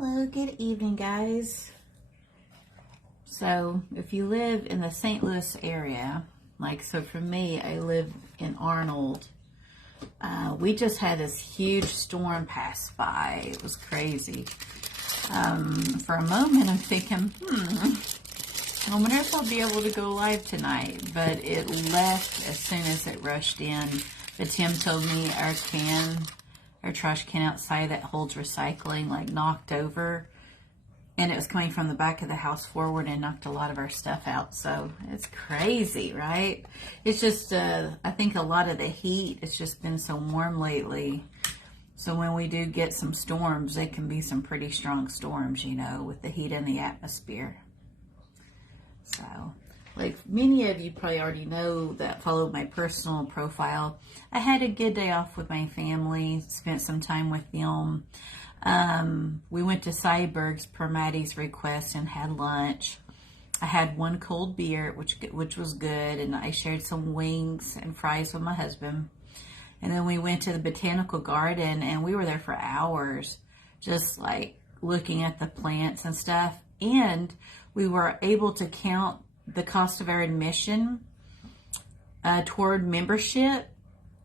Hello, good evening, guys. So if you live in the St. Louis area, so for me, I live in Arnold. We just had this huge storm pass by. It was crazy. For a moment, I'm thinking, I wonder if I'll be able to go live tonight. But it left as soon as it rushed in. But Tim told me our trash can outside that holds recycling, knocked over. And it was coming from the back of the house forward and knocked a lot of our stuff out. So it's crazy, right? It's just, I think a lot of the heat, it's just been so warm lately. So when we do get some storms, they can be some pretty strong storms, with the heat in the atmosphere. So, many of you probably already know that followed my personal profile. I had a good day off with my family, spent some time with them. We went to Cyberg's per Maddie's request and had lunch. I had one cold beer, which was good, and I shared some wings and fries with my husband. And then we went to the botanical garden, and we were there for hours, just looking at the plants and stuff. And we were able to count the cost of our admission toward membership.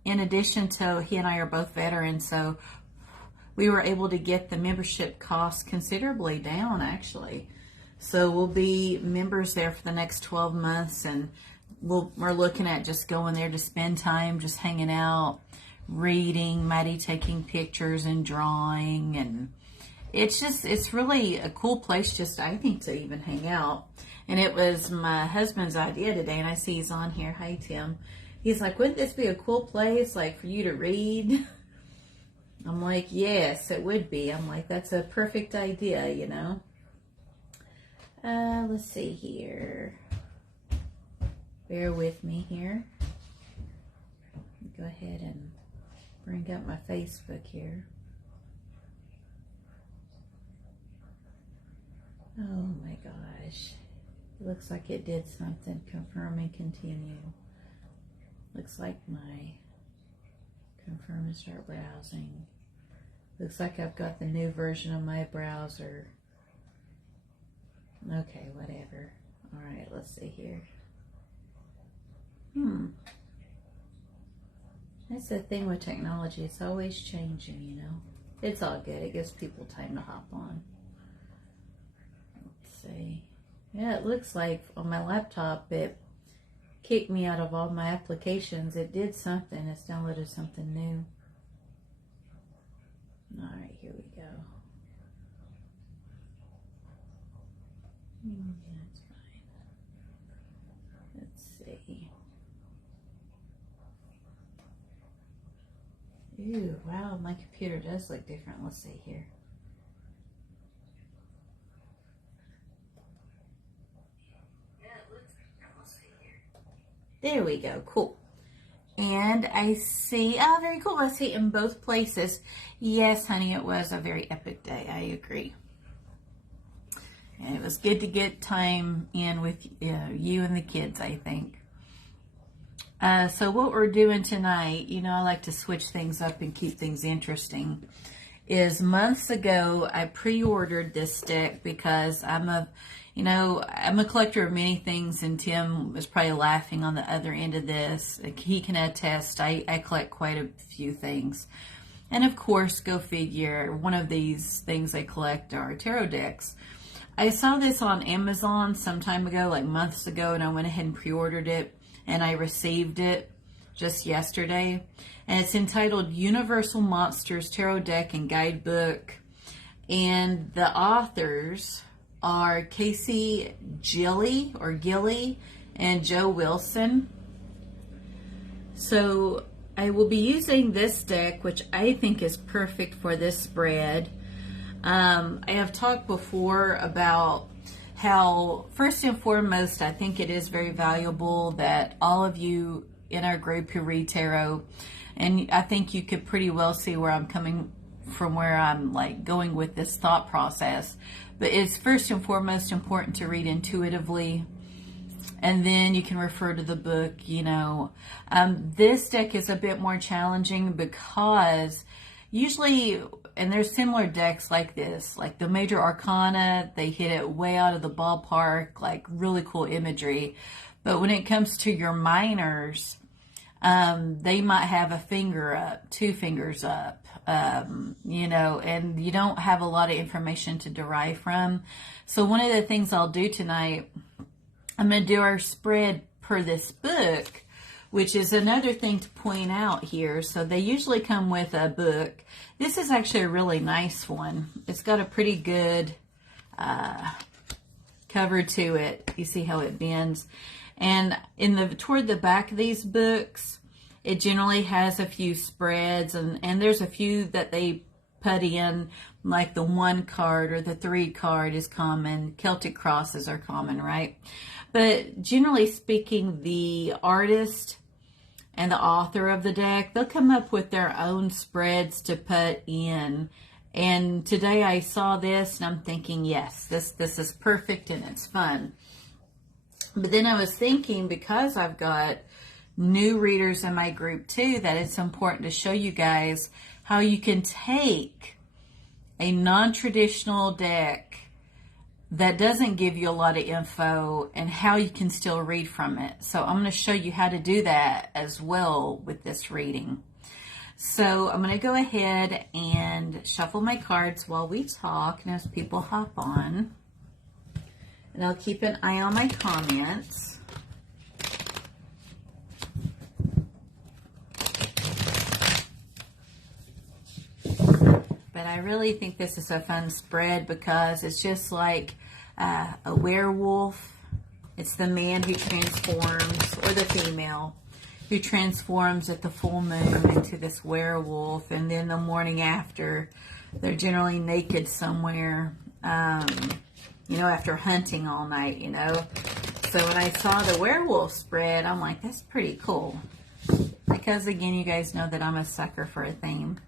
In addition to, he and I are both veterans, so we were able to get the membership costs considerably down, actually. So we'll be members there for the next 12 months, and we're looking at just going there to spend time, just hanging out, reading, Maddie taking pictures and drawing, and it's really a cool place just, I think, to even hang out. And it was my husband's idea today, and I see he's on here. Hi, Tim. He's like, wouldn't this be a cool place, for you to read? I'm like, yes, it would be. I'm like, that's a perfect idea, Let's see here. Bear with me here. Go ahead and bring up my Facebook here. Oh my gosh. It looks like it did something. Confirm and continue. Looks like my confirm and start browsing. Looks like I've got the new version of my browser. Okay, whatever. All right, let's see here. That's the thing with technology. It's always changing, It's all good. It gives people time to hop on. Let's see. Yeah, it looks like on my laptop, it kicked me out of all my applications. It did something. It's downloaded something new. All right, here we go. That's fine. Let's see. Ooh, wow, my computer does look different. Let's see here. There we go. Cool. And I see, very cool. I see in both places. Yes, honey, it was a very epic day. I agree. And it was good to get time in with you and the kids, I think. So what we're doing tonight, I like to switch things up and keep things interesting, is months ago I pre-ordered this deck because I'm a collector of many things, and Tim was probably laughing on the other end of this. He can attest, I collect quite a few things. And of course, go figure, one of these things I collect are tarot decks. I saw this on Amazon some time ago, months ago, and I went ahead and pre-ordered it, and I received it just yesterday. And it's entitled Universal Monsters Tarot Deck and Guidebook. And the authors are Casey Gilly and Joe Wilson. So I will be using this deck, which I think is perfect for this spread. I have talked before about how, first and foremost, I think it is very valuable that all of you in our group who read tarot, and I think you could pretty well see where I'm coming from, where I'm going with this thought process. But it's first and foremost important to read intuitively, and then you can refer to the book. This deck is a bit more challenging because usually, and there's similar decks like this, like the Major Arcana, they hit it way out of the ballpark, like really cool imagery. But when it comes to your minors, they might have a finger up, two fingers up, you know, and you don't have a lot of information to derive from. So one of the things I'll do tonight, I'm going to do our spread per this book, which is another thing to point out here. So they usually come with a book. This is actually a really nice one. It's got a pretty good cover to it. You see how it bends. And toward the back of these books, it generally has a few spreads, and there's a few that they put in, like the 1 card or the 3 card is common. Celtic crosses are common, right? But generally speaking, the artist and the author of the deck, they'll come up with their own spreads to put in. And today I saw this and I'm thinking, yes, this is perfect and it's fun. But then I was thinking, because I've got new readers in my group too, that it's important to show you guys how you can take a non-traditional deck that doesn't give you a lot of info and how you can still read from it. So I'm going to show you how to do that as well with this reading. So I'm going to go ahead and shuffle my cards while we talk and as people hop on. And I'll keep an eye on my comments. But I really think this is a fun spread because it's just like a werewolf. It's the man who transforms, or the female, who transforms at the full moon into this werewolf. And then the morning after, they're generally naked somewhere, you know, after hunting all night, you know. So when I saw the werewolf spread, I'm like, that's pretty cool. Because, again, you guys know that I'm a sucker for a theme.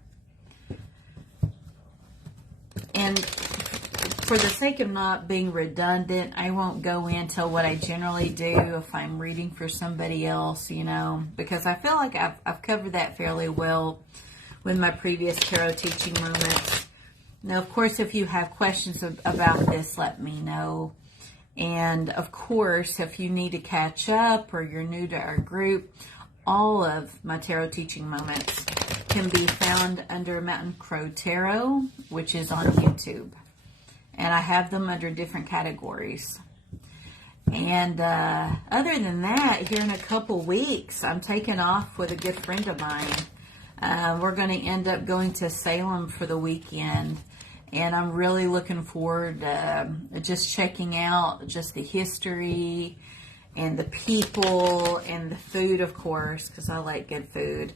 And for the sake of not being redundant, I won't go into what I generally do if I'm reading for somebody else, you know, because I feel like I've covered that fairly well with my previous tarot teaching moments. Now, of course, if you have questions about this, let me know. And, of course, if you need to catch up or you're new to our group, all of my tarot teaching moments can be found under Mountain Crow Tarot, which is on YouTube. And I have them under different categories. And other than that, here in a couple weeks, I'm taking off with a good friend of mine. We're going to end up going to Salem for the weekend. And I'm really looking forward to just checking out just the history and the people and the food, of course, because I like good food.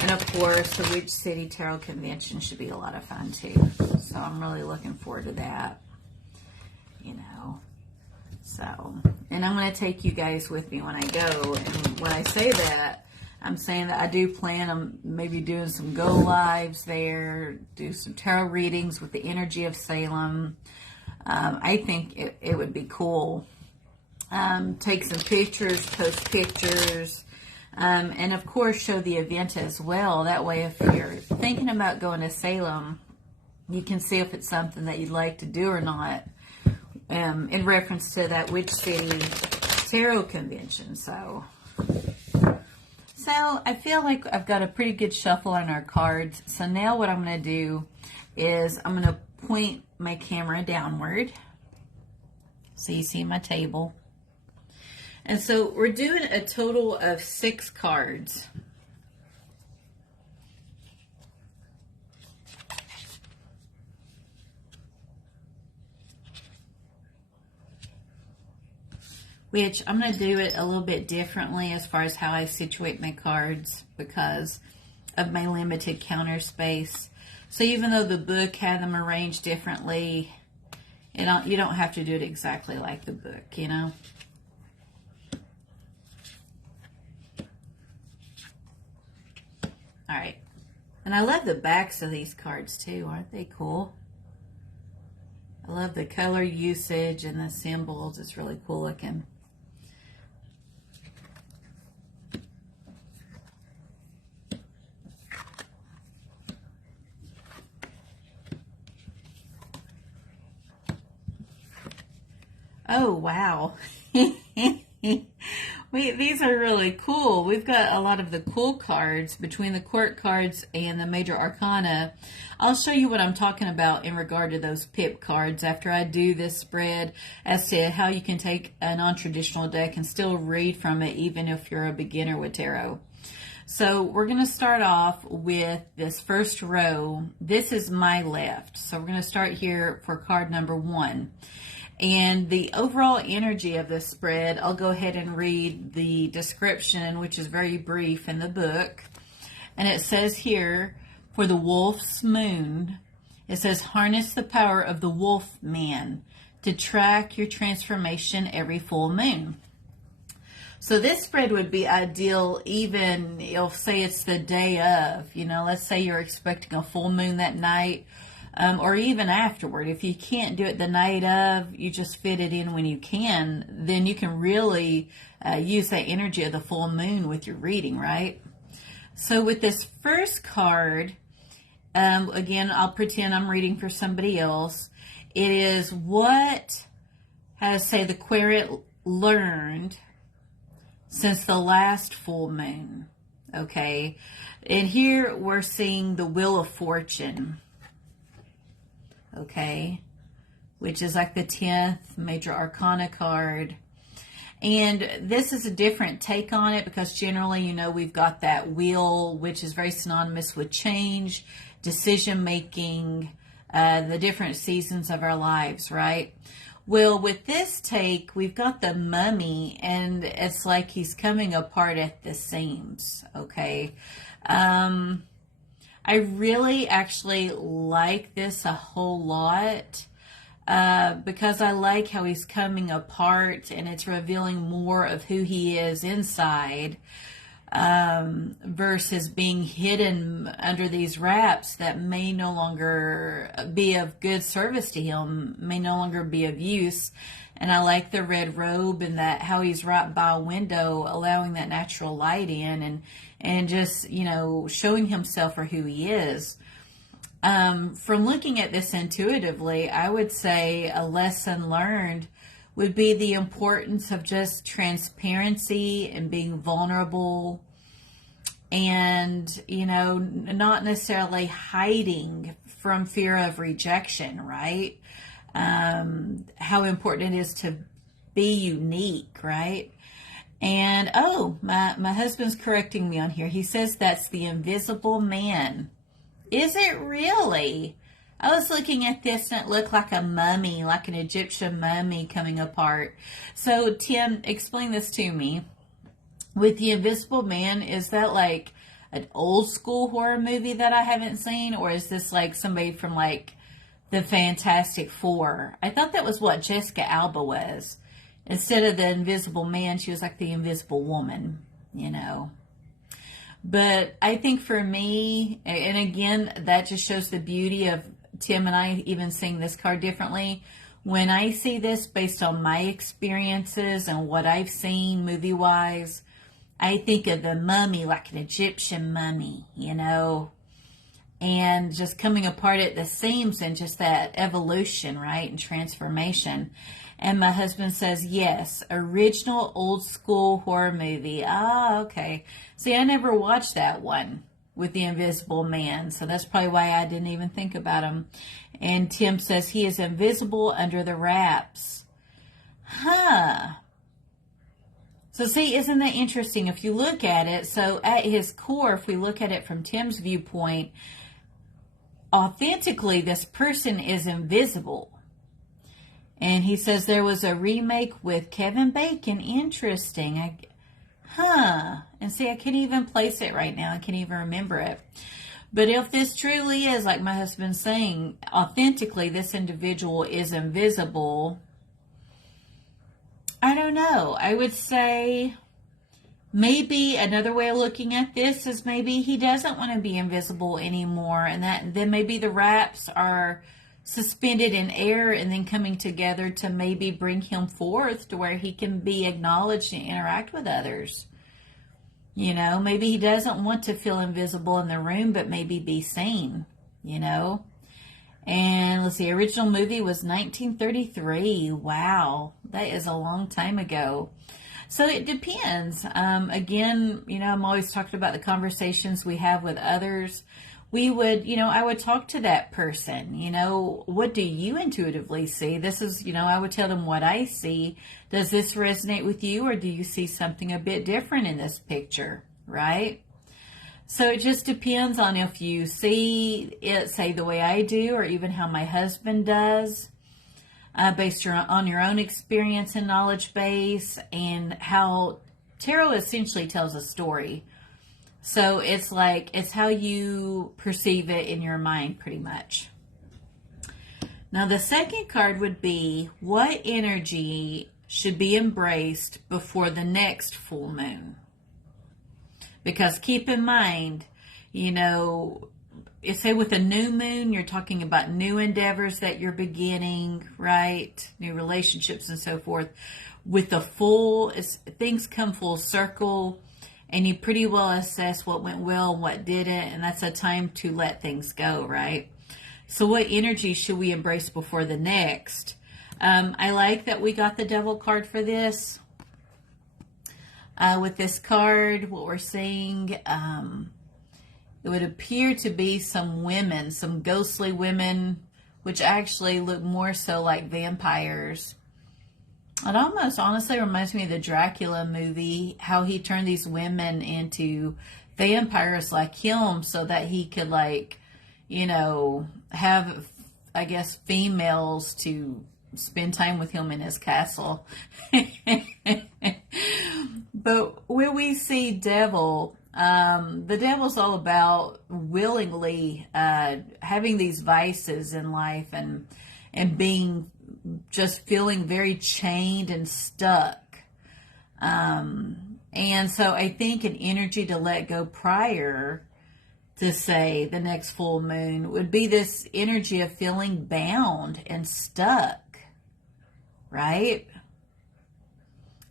And, of course, the Ridge City Tarot Convention should be a lot of fun, too. So I'm really looking forward to that, you know. So, and I'm going to take you guys with me when I go. And when I say that, I'm saying that I do plan on maybe doing some go lives there, do some tarot readings with the energy of Salem. I think it would be cool. Take some pictures, post pictures, and of course show the event as well. That way, if you're thinking about going to Salem, you can see if it's something that you'd like to do or not, in reference to that Witch City Tarot Convention. So I feel like I've got a pretty good shuffle on our cards. So now what I'm going to do is I'm going to point my camera downward so you see my table. And so we're doing a total of 6 cards. Which I'm going to do it a little bit differently as far as how I situate my cards because of my limited counter space. So even though the book had them arranged differently, you don't have to do it exactly like the book, you know. All right. And I love the backs of these cards too. Aren't they cool? I love the color usage and the symbols. It's really cool looking. Oh, wow. These are really cool. We've got a lot of the cool cards between the court cards and the major arcana. I'll show you what I'm talking about in regard to those pip cards after I do this spread as to how you can take a non-traditional deck and still read from it even if you're a beginner with tarot. So we're going to start off with this first row. This is my left. So we're going to start here for card number 1. And the overall energy of this spread, I'll go ahead and read the description, which is very brief in the book. And it says here, for the wolf's moon, it says, harness the power of the wolf man to track your transformation every full moon. So this spread would be ideal even if, say, it's the day of, let's say you're expecting a full moon that night, or even afterward. If you can't do it the night of, you just fit it in when you can, then you can really use that energy of the full moon with your reading, right? So with this first card, again, I'll pretend I'm reading for somebody else. It is what has, say, the querent learned since the last full moon, okay? And here we're seeing the Wheel of Fortune, okay, which is like the 10th major arcana card. And this is a different take on it because generally, we've got that wheel, which is very synonymous with change, decision making, the different seasons of our lives, right? Well, with this take, we've got the mummy, and it's like he's coming apart at the seams, okay? I really actually like this a whole lot because I like how he's coming apart and it's revealing more of who he is inside versus being hidden under these wraps that may no longer be of good service to him, may no longer be of use. And I like the red robe and that how he's right by a window, allowing that natural light in and just, showing himself for who he is. From looking at this intuitively, I would say a lesson learned would be the importance of just transparency and being vulnerable and, not necessarily hiding from fear of rejection, right? How important it is to be unique, right? And, my husband's correcting me on here. He says that's the invisible man. Is it really? I was looking at this and it looked like a mummy, like an Egyptian mummy coming apart. So, Tim, explain this to me. With the invisible man, is that like an old school horror movie that I haven't seen? Or is this like somebody from like the Fantastic Four? I thought that was what Jessica Alba was. Instead of the invisible man, she was like the invisible woman, But I think for me, and again, that just shows the beauty of Tim and I even seeing this card differently. When I see this based on my experiences and what I've seen movie-wise, I think of the mummy like an Egyptian mummy, and just coming apart at the seams and just that evolution, right, and transformation. And my husband says, yes, original old school horror movie. Ah, okay. See, I never watched that one with the invisible man, so that's probably why I didn't even think about him. And Tim says he is invisible under the wraps. Huh. So see, isn't that interesting? If you look at it, so at his core, if we look at it from Tim's viewpoint, authentically, this person is invisible. And he says there was a remake with Kevin Bacon. Interesting. And see, I can't even place it right now. I can't even remember it. But if this truly is, like my husband's saying, authentically this individual is invisible, I don't know. I would say maybe another way of looking at this is maybe he doesn't want to be invisible anymore. And that then maybe the wraps are suspended in air and then coming together to maybe bring him forth to where he can be acknowledged and interact with others. Maybe he doesn't want to feel invisible in the room, but maybe be seen, And let's see, original movie was 1933. Wow, that is a long time ago. So it depends. Again, I'm always talking about the conversations we have with others. We would, I would talk to that person, what do you intuitively see? This is, I would tell them what I see. Does this resonate with you, or do you see something a bit different in this picture, right? So it just depends on if you see it, say, the way I do, or even how my husband does, based on your own experience and knowledge base, and how tarot essentially tells a story. So it's how you perceive it in your mind, pretty much. Now, the second card would be, what energy should be embraced before the next full moon? Because keep in mind, say with a new moon, you're talking about new endeavors that you're beginning, right? New relationships and so forth. With the full, things come full circle, and you pretty well assess what went well and what didn't, and that's a time to let things go, right? So what energy should we embrace before the next? I like that we got the Devil card for this. With this card, what we're seeing, it would appear to be some women, some ghostly women, which actually look more so like vampires. It almost honestly reminds me of the Dracula movie, how he turned these women into vampires like him so that he could, have, I guess, females to spend time with him in his castle. But when we see devil, the devil's all about willingly having these vices in life and being just feeling very chained and stuck. And so I think an energy to let go prior to, say, the next full moon would be this energy of feeling bound and stuck, right?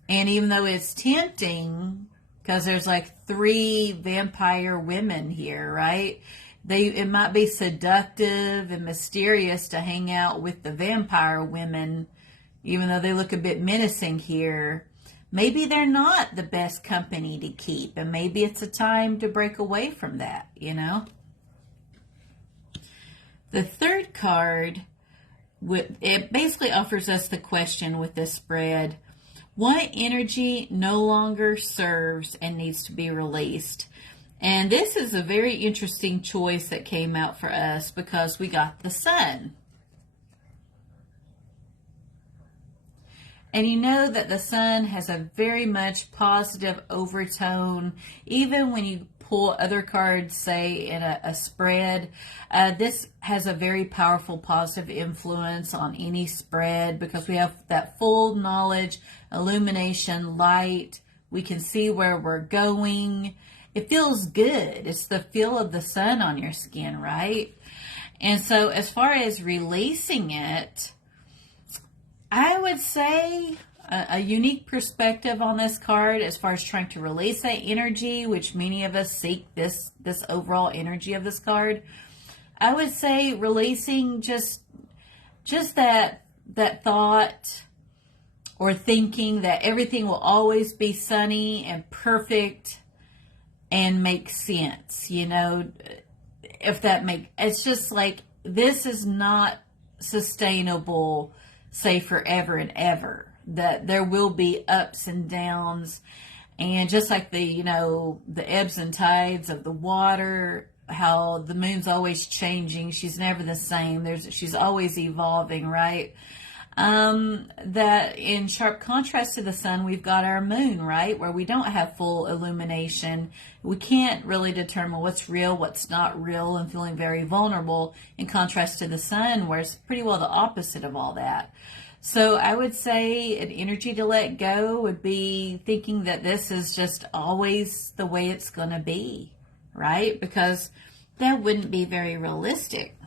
And even though it's tempting, because there's 3 vampire women here, right? It might be seductive and mysterious to hang out with the vampire women, even though they look a bit menacing here. Maybe they're not the best company to keep, and maybe it's a time to break away from that, The third card, it basically offers us the question with this spread: what energy no longer serves and needs to be released? And this is a very interesting choice that came out for us because we got the Sun. And you know that the Sun has a very much positive overtone. Even when you pull other cards, say in a spread, this has a very powerful positive influence on any spread because we have that full knowledge, illumination, light. We can see where we're going. It feels good. It's the feel of the sun on your skin, right? And so as far as releasing it, I would say a unique perspective on this card as far as trying to release that energy, which many of us seek this overall energy of this card. I would say releasing just that thought or thinking that everything will always be sunny and perfect and make sense, if that it's just this is not sustainable, say, forever and ever, that there will be ups and downs, and just like the ebbs and tides of the water, how the moon's always changing, she's never the same, she's always evolving, right? That in sharp contrast to the sun, we've got our moon, right, where we don't have full illumination. We can't really determine what's real, what's not real, and feeling very vulnerable, in contrast to the sun, where it's pretty well the opposite of all that. So I would say an energy to let go would be thinking that this is just always the way it's going to be, right? Because that wouldn't be very realistic.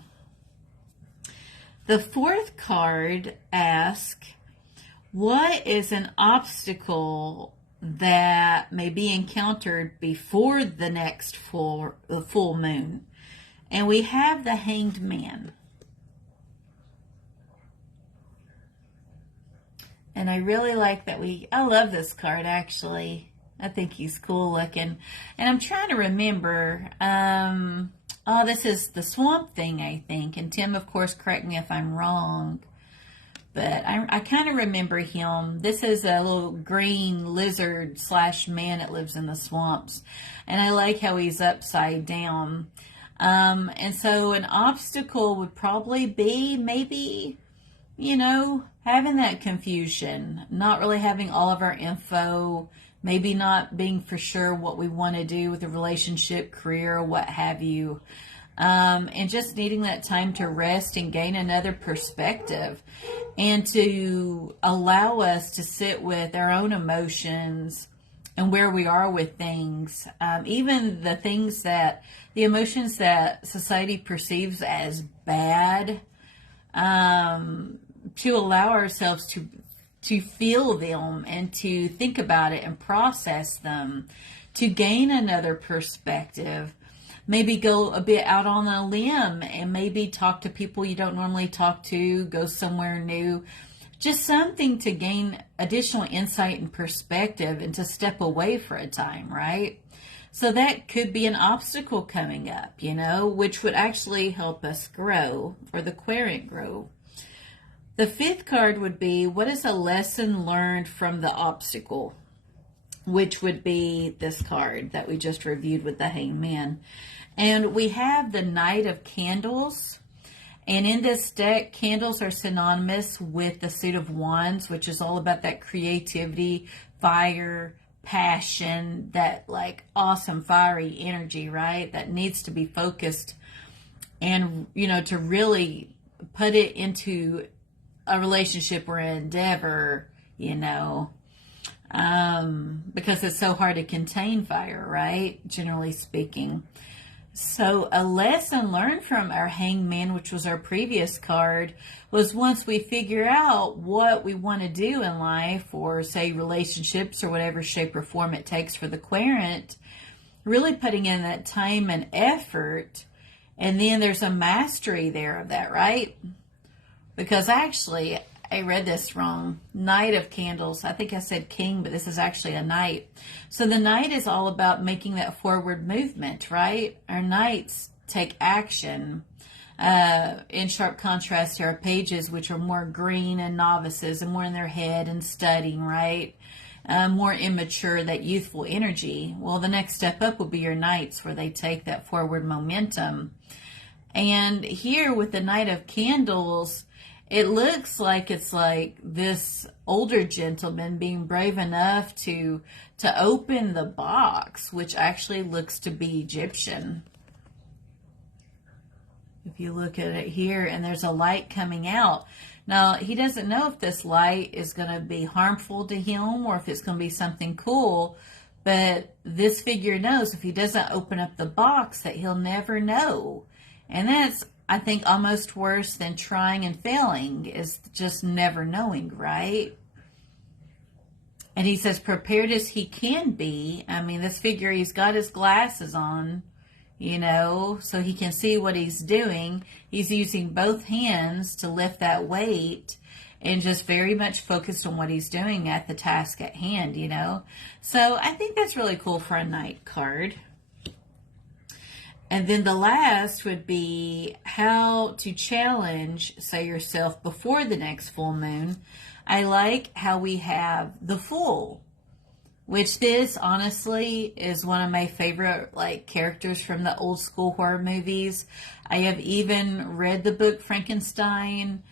The fourth card asks, what is an obstacle that may be encountered before the next full moon? And we have the Hanged Man. And I really like that I love this card actually. I think he's cool looking. And I'm trying to remember, oh, this is the Swamp Thing, I think. And Tim, of course, correct me if I'm wrong. But I kind of remember him. This is a little green lizard / man that lives in the swamps. And I like how he's upside down. And so an obstacle would probably be maybe, having that confusion, not really having all of our info, maybe not being for sure what we want to do with a relationship, career, or what have you. And just needing that time to rest and gain another perspective and to allow us to sit with our own emotions and where we are with things, even the emotions that society perceives as bad, to allow ourselves to feel them and to think about it and process them, to gain another perspective. Maybe go a bit out on a limb and maybe talk to people you don't normally talk to, go somewhere new. Just something to gain additional insight and perspective and to step away for a time, right? So that could be an obstacle coming up, which would actually help us grow, or the querent grow. The 5th card would be, what is a lesson learned from the obstacle? Which would be this card that we just reviewed with the Hangman. And we have the Knight of Candles. And in this deck, candles are synonymous with the Suit of Wands, which is all about that creativity, fire, passion, that awesome fiery energy, right? That needs to be focused and, to really put it into a relationship or an endeavor, because it's so hard to contain fire, right? Generally speaking. So a lesson learned from our Hangman, which was our previous card, was once we figure out what we want to do in life, or say relationships or whatever shape or form it takes for the querent, really putting in that time and effort. And then there's a mastery there of that, right? Because actually, I read this wrong. Knight of Candles. I think I said king, but this is actually a knight. So the knight is all about making that forward movement, right? Our knights take action. In sharp contrast to our pages, which are more green and novices and more in their head and studying, right? More immature, that youthful energy. Well, the next step up will be your knights, where they take that forward momentum. And here with the Knight of Candles, it looks like it's like this older gentleman being brave enough to open the box, which actually looks to be Egyptian. If you look at it here, and there's a light coming out. Now, he doesn't know if this light is going to be harmful to him or if it's going to be something cool, but this figure knows if he doesn't open up the box that he'll never know. And that's, I think, almost worse than trying and failing, is just never knowing, right? And he says, prepared as he can be. I mean, this figure, he's got his glasses on, so he can see what he's doing. He's using both hands to lift that weight and just very much focused on what he's doing at the task at hand, So I think that's really cool for a knight card. And then the last would be how to challenge, say, yourself before the next full moon. I like how we have the Fool, which this honestly is one of my favorite characters from the old school horror movies. I have even read the book Frankenstein,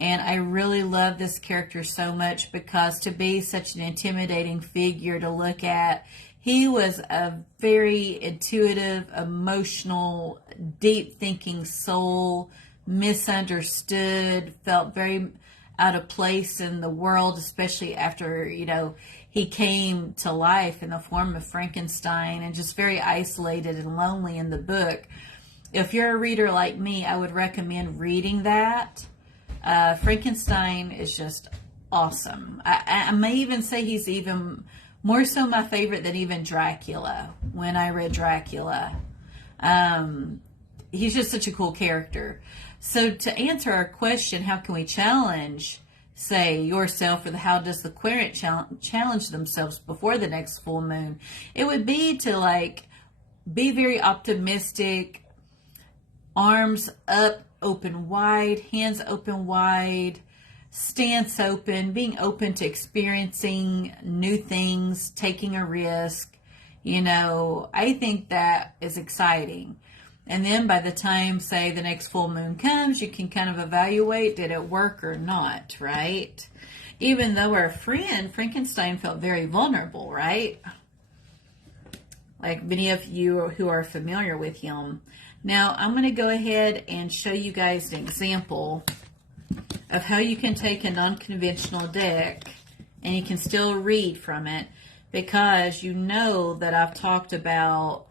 and I really love this character so much because to be such an intimidating figure to look at, he was a very intuitive, emotional, deep-thinking soul, misunderstood, felt very out of place in the world, especially after, he came to life in the form of Frankenstein, and just very isolated and lonely in the book. If you're a reader like me, I would recommend reading that. Frankenstein is just awesome. I may even say he's even more so my favorite than even Dracula, when I read Dracula. He's just such a cool character. So to answer our question, how can we challenge say yourself, or the how does the querent challenge themselves before the next full moon, it would be to like be very optimistic, arms up, open wide, hands open wide, stance open, being open to experiencing new things, taking a risk. You know, I think that is exciting. And then by the time, say, the next full moon comes, you can kind of evaluate, did it work or not, right? Even though our friend Frankenstein felt very vulnerable, right? Like many of you who are familiar with him. Now, I'm going to go ahead and show you guys an example of how you can take a non-conventional deck and you can still read from it, because you know that I've talked about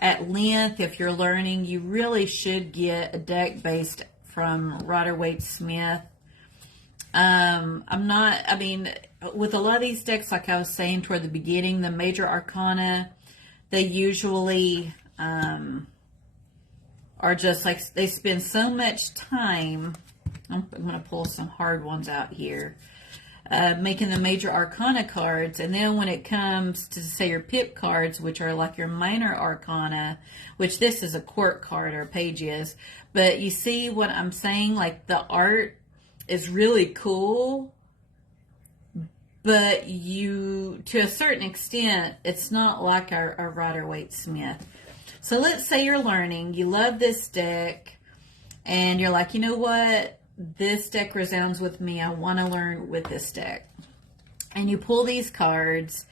at length, if you're learning, you really should get a deck based from Rider-Waite-Smith. With a lot of these decks, like I was saying toward the beginning, the major arcana, they usually are just like, they spend so much time. I'm going to pull some hard ones out here. Making the major arcana cards, and then when it comes to, say, your pip cards, which are like your minor arcana, which this is a court card, or page is, but you see what I'm saying? Like, the art is really cool, but you, to a certain extent, it's not like our Rider-Waite-Smith. So let's say you're learning, you love this deck, and you're like, you know what? This deck resounds with me. I want to learn with this deck. And you pull these cards,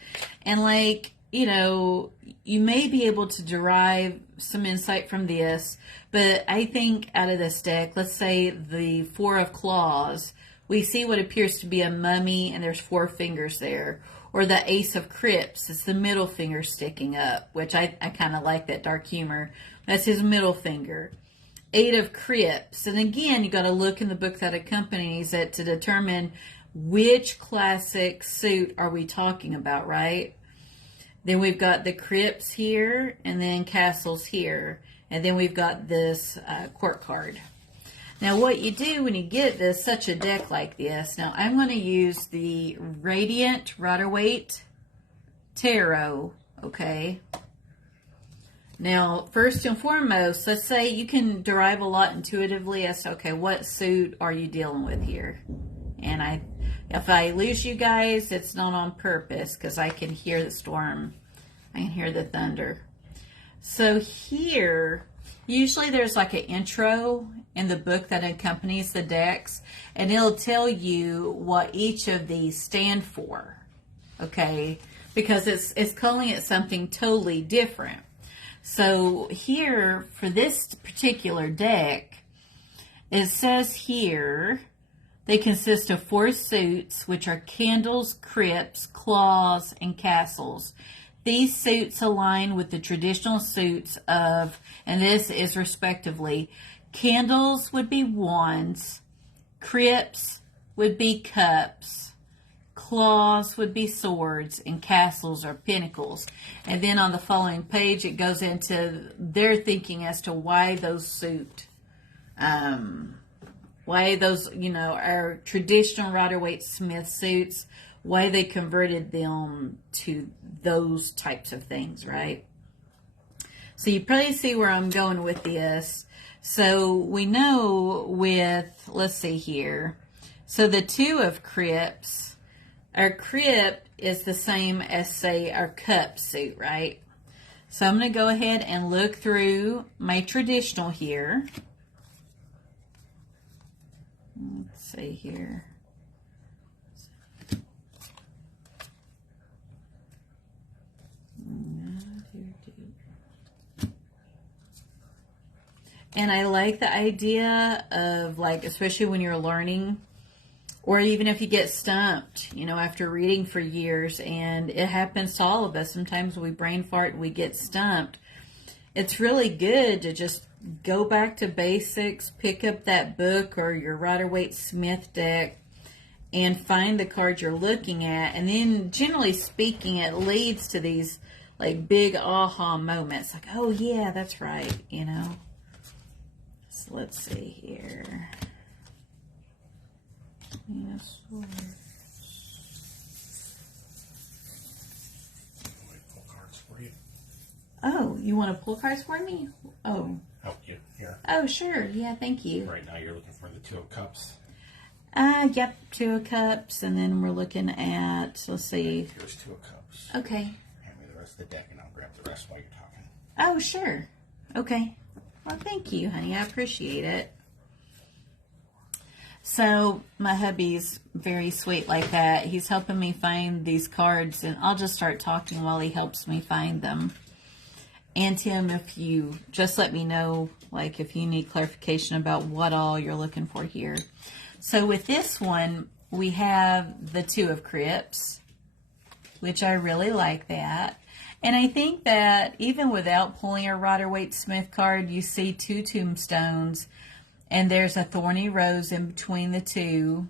and like, you know, you may be able to derive some insight from this, but I think out of this deck, let's say the Four of Claws, we see what appears to be a mummy, and there's 4 fingers there. Or the Ace of Crypts, it's the middle finger sticking up, which I kind of like that dark humor. That's his middle finger. 8 of Crypts, and again, you got to look in the book that accompanies it to determine which classic suit are we talking about, right? Then we've got the Crypts here, and then Castles here, and then we've got this court card. Now, what you do when you get this, such a deck like this, now I'm going to use the Radiant Rider-Waite Tarot, okay? Now, first and foremost, let's say you can derive a lot intuitively as to, okay, what suit are you dealing with here? And if I lose you guys, it's not on purpose, because I can hear the storm. I can hear the thunder. So here, usually there's like an intro in the book that accompanies the decks, and it'll tell you what each of these stand for, okay? Because it's calling it something totally different. So here, for this particular deck, it says here, they consist of 4 suits, which are candles, crypts, claws, and castles. These suits align with the traditional suits of, and this is respectively, candles would be wands, crypts would be cups, claws would be swords, and castles are pinnacles. And then on the following page, it goes into their thinking as to why those suit, why those, you know, are traditional Rider-Waite-Smith suits, why they converted them to those types of things, right? So you probably see where I'm going with this. So we know with, let's see here, so the 2 of Crypts, our crypt is the same as, say, our cup suit, right? So I'm going to go ahead and look through my traditional here. Let's see here. And I like the idea of, like, especially when you're learning, or even if you get stumped, you know, after reading for years, and it happens to all of us. Sometimes we brain fart and we get stumped. It's really good to just go back to basics, pick up that book or your Rider-Waite-Smith deck, and find the card you're looking at. And then, generally speaking, it leads to these, like, big aha moments. Like, oh, yeah, that's right, you know. So let's see here. Queen of Swords. Pull cards for you. Oh, you want to pull cards for me? Oh. Help you here. Oh, sure. Yeah, thank you. Right now you're looking for the Two of Cups. Yep, Two of Cups, and then we're looking at, let's see. Here's Two of Cups. Okay. Hand me the rest of the deck and I'll grab the rest while you're talking. Oh, sure. Okay. Well, thank you, honey. I appreciate it. So, my hubby's very sweet like that. He's helping me find these cards, and I'll just start talking while he helps me find them. And Tim, if you just let me know, like, if you need clarification about what all you're looking for here. So with this one, we have the Two of Crypts, which I really like that. And I think that even without pulling a Rider-Waite-Smith card, you see two tombstones, and there's a thorny rose in between the two.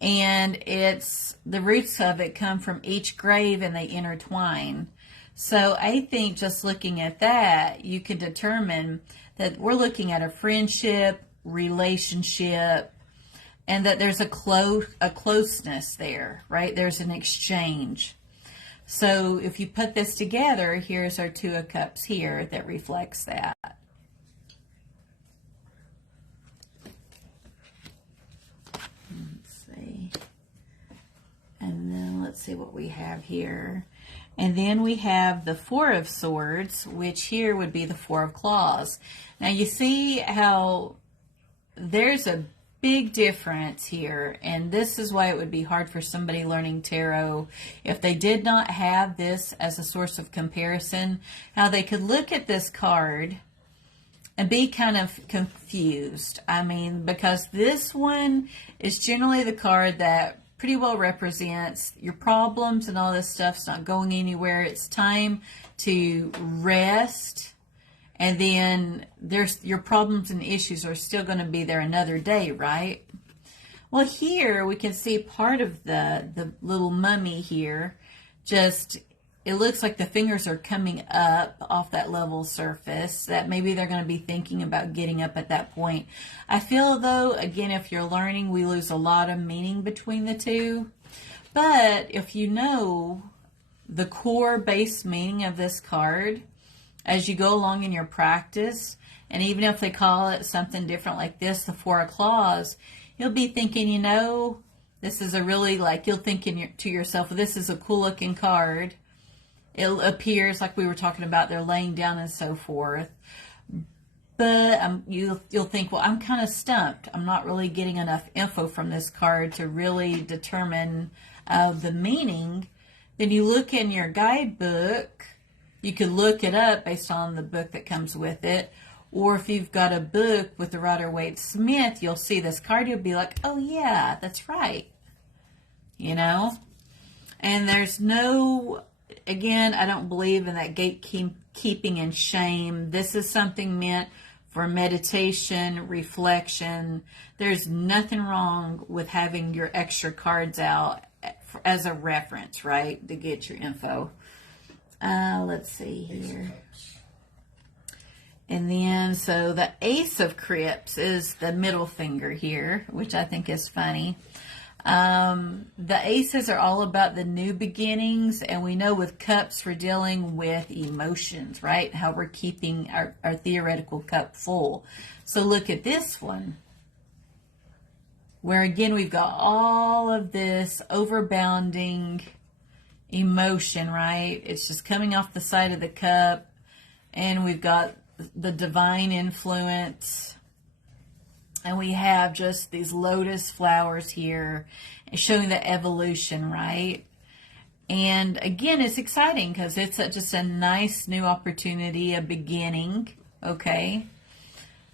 And it's the roots of it come from each grave and they intertwine. So I think just looking at that, you can determine that we're looking at a friendship, relationship, and that there's a closeness there, right? There's an exchange. So if you put this together, here's our Two of Cups here that reflects that. Let's see. And then let's see what we have here. And then we have the Four of Swords, which here would be the Four of Claws. Now you see how there's a big difference here, and this is why it would be hard for somebody learning tarot if they did not have this as a source of comparison, how they could look at this card and be kind of confused. I mean, because this one is generally the card that pretty well represents your problems and all this stuff's not going anywhere. It's time to rest. And then there's your problems and issues are still going to be there another day, right? Well, here we can see part of the little mummy here. Just, it looks like the fingers are coming up off that level surface, that maybe they're going to be thinking about getting up at that point. I feel, though, again, if you're learning, we lose a lot of meaning between the two. But if you know the core base meaning of this card, as you go along in your practice, and even if they call it something different like this, the Four of Claws, you'll be thinking, you know, this is a really, like, you'll think to yourself, well, this is a cool looking card. It appears like we were talking about, they're laying down and so forth. But you'll think, well, I'm kind of stumped. I'm not really getting enough info from this card to really determine the meaning. Then you look in your guidebook. You could look it up based on the book that comes with it. Or if you've got a book with the Rider-Waite-Smith, you'll see this card. You'll be like, oh, yeah, that's right. You know? And there's no, again, I don't believe in that gatekeeping and shame. This is something meant for meditation, reflection. There's nothing wrong with having your extra cards out as a reference, right, to get your info. Let's see here. And then, so the Ace of Crypts is the middle finger here, which I think is funny. The aces are all about the new beginnings, and we know with cups we're dealing with emotions, right? How we're keeping our theoretical cup full. So look at this one, where again we've got all of this overbounding emotion, right? It's just coming off the side of the cup, and we've got the divine influence, and we have just these lotus flowers here showing the evolution, right? And again, it's exciting because it's just a nice new opportunity, a beginning, okay?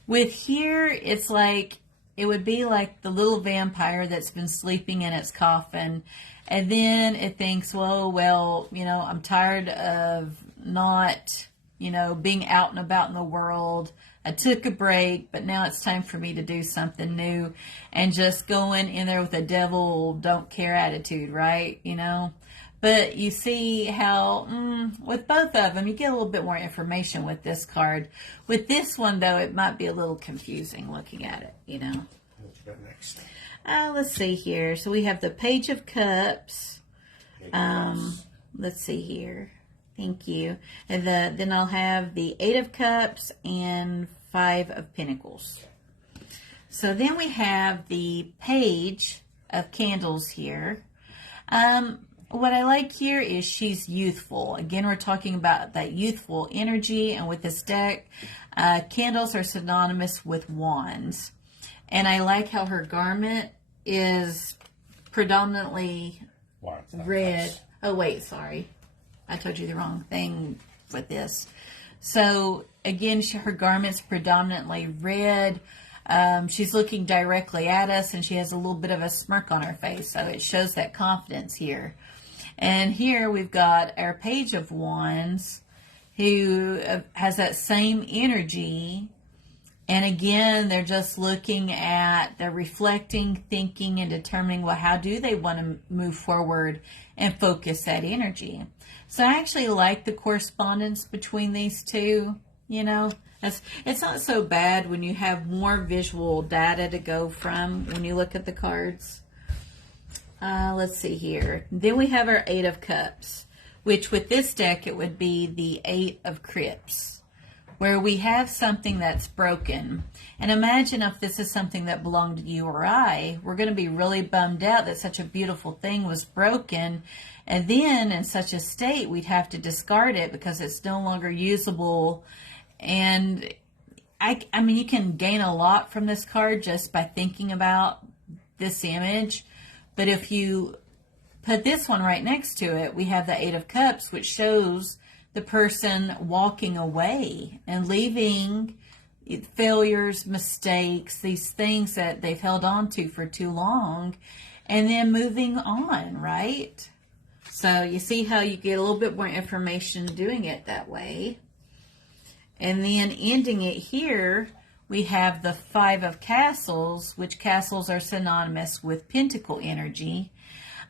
With here, it's like, it would be like the little vampire that's been sleeping in its coffin, and then it thinks, well, you know, I'm tired of not, you know, being out and about in the world. I took a break, but now it's time for me to do something new, and just going in there with a devil don't care attitude, right? You know, but you see how with both of them, you get a little bit more information with this card. With this one, though, it might be a little confusing looking at it, you know. What you got next? Let's see here. So we have the Page of Cups. Let's see here. Thank you. And then I'll have the Eight of Cups and Five of Pentacles. So then we have the Page of Candles here. What I like here is she's youthful. Again, we're talking about that youthful energy. And with this deck, candles are synonymous with wands. And I like how her garment is predominantly red. Cups. Oh, wait, sorry. I told you the wrong thing with this. So, again, her garment's predominantly red. She's looking directly at us, and she has a little bit of a smirk on her face. So it shows that confidence here. And here we've got our Page of Wands, who has that same energy. And again, they're just looking at, they're reflecting, thinking, and determining, well, how do they want to move forward and focus that energy. So I actually like the correspondence between these two. You know, it's not so bad when you have more visual data to go from when you look at the cards. Let's see here. Then we have our Eight of Cups, which with this deck, it would be the Eight of Crypts, where we have something that's broken. And imagine if this is something that belonged to you or I, we're going to be really bummed out that such a beautiful thing was broken. And then in such a state, we'd have to discard it because it's no longer usable. And I mean, you can gain a lot from this card just by thinking about this image. But if you put this one right next to it, we have the Eight of Cups, which shows the person walking away and leaving failures, mistakes, these things that they've held on to for too long, and then moving on, right? So you see how you get a little bit more information doing it that way. And then ending it here, we have the Five of Castles, which castles are synonymous with pentacle energy.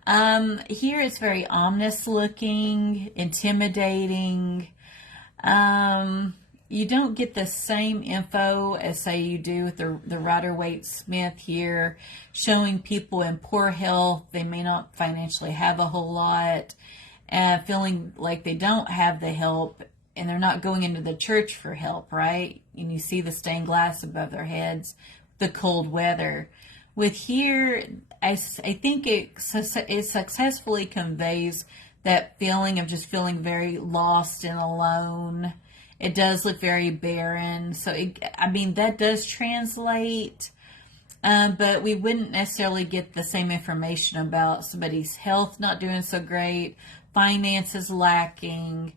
Here it's very ominous looking, intimidating. You don't get the same info as, say, you do with the Rider-Waite-Smith here, showing people in poor health. They may not financially have a whole lot, feeling like they don't have the help, and they're not going into the church for help, right? And you see the stained glass above their heads, the cold weather. With here, I think it successfully conveys that feeling of just feeling very lost and alone. It does look very barren. So, I mean, that does translate, but we wouldn't necessarily get the same information about somebody's health not doing so great, finances lacking,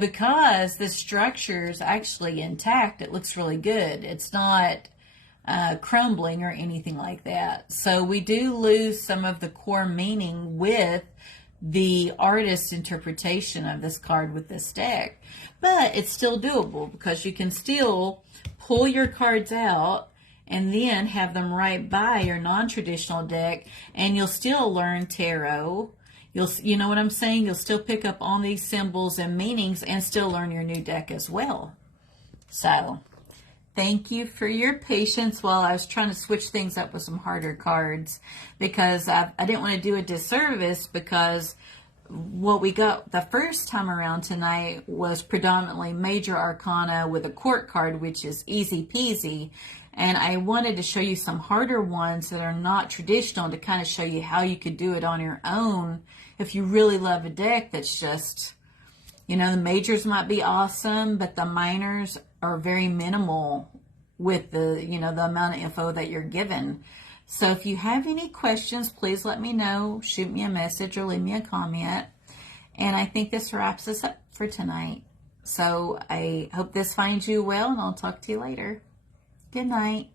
because the structure is actually intact. It looks really good. It's not crumbling or anything like that. So we do lose some of the core meaning with the artist's interpretation of this card with this deck. But it's still doable because you can still pull your cards out and then have them right by your non-traditional deck, and you'll still learn tarot. You know what I'm saying? You'll still pick up on these symbols and meanings and still learn your new deck as well. So, thank you for your patience while I was trying to switch things up with some harder cards, because I didn't want to do a disservice, because what we got the first time around tonight was predominantly major arcana with a court card, which is easy peasy. And I wanted to show you some harder ones that are not traditional to kind of show you how you could do it on your own if you really love a deck that's just, you know, the majors might be awesome, but the minors are very minimal with the, you know, the amount of info that you're given. So if you have any questions, please let me know. Shoot me a message or leave me a comment. And I think this wraps us up for tonight. So I hope this finds you well, and I'll talk to you later. Good night.